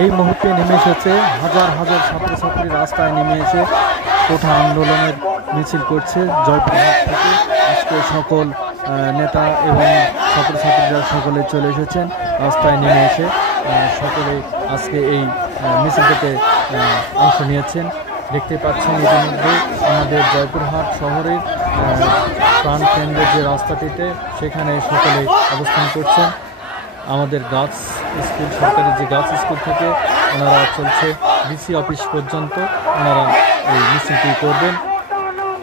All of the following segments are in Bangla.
এই মুহূর্তে নেমে এসেছে হাজার হাজার ছাত্রছাত্রী রাস্তায় নেমে এসে কোঠা আন্দোলনের মিছিল করছে জয়পুরহাট থেকে। আজকে সকল নেতা এবং ছাত্রছাত্রীরা সকলে চলে এসেছেন রাস্তায় নেমে এসে সকলে আজকে এই মিছিলটিতে অংশ নিয়েছেন। দেখতে পাচ্ছেন ইতিমধ্যে আমাদের জয়পুরহাট শহরের প্রাণকেন্দ্রের যে রাস্তাটিতে সেখানে সকলে অবস্থান করছেন। আমাদের গার্লস স্কুল, সরকারি যে গার্লস স্কুল থেকে ওনারা চলছে ডিসি অফিস পর্যন্ত ওনারা এই মিছিলটি করবেন।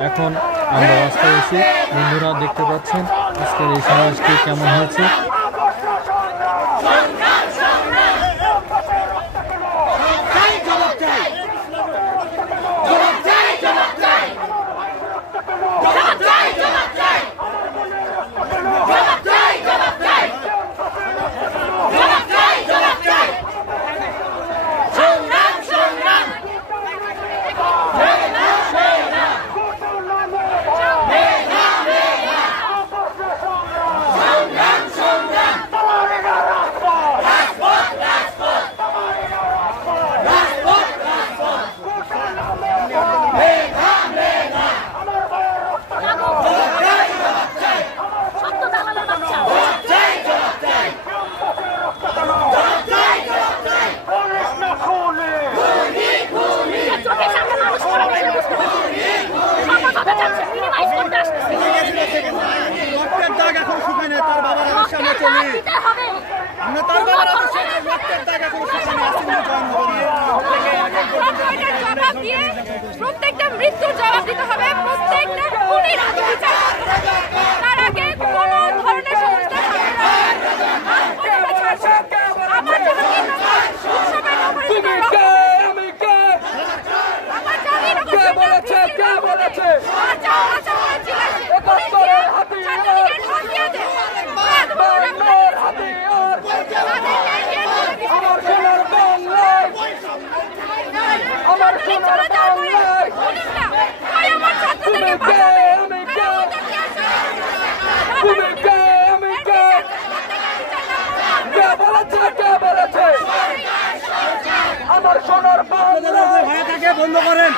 এখন আমরা রাস্তায় এসে বন্ধুরা দেখতে পাচ্ছেন আজকের এই সমাবেশটি কেমন হয়েছে। প্রত্যেকটা মৃত্যুর জবাব দিতে হবে, প্রত্যেকটা খুনির বিচার করতে হবে। তার আগে কোনো ধরনের সমস্যা আমার সোনার বন্ধ করেন।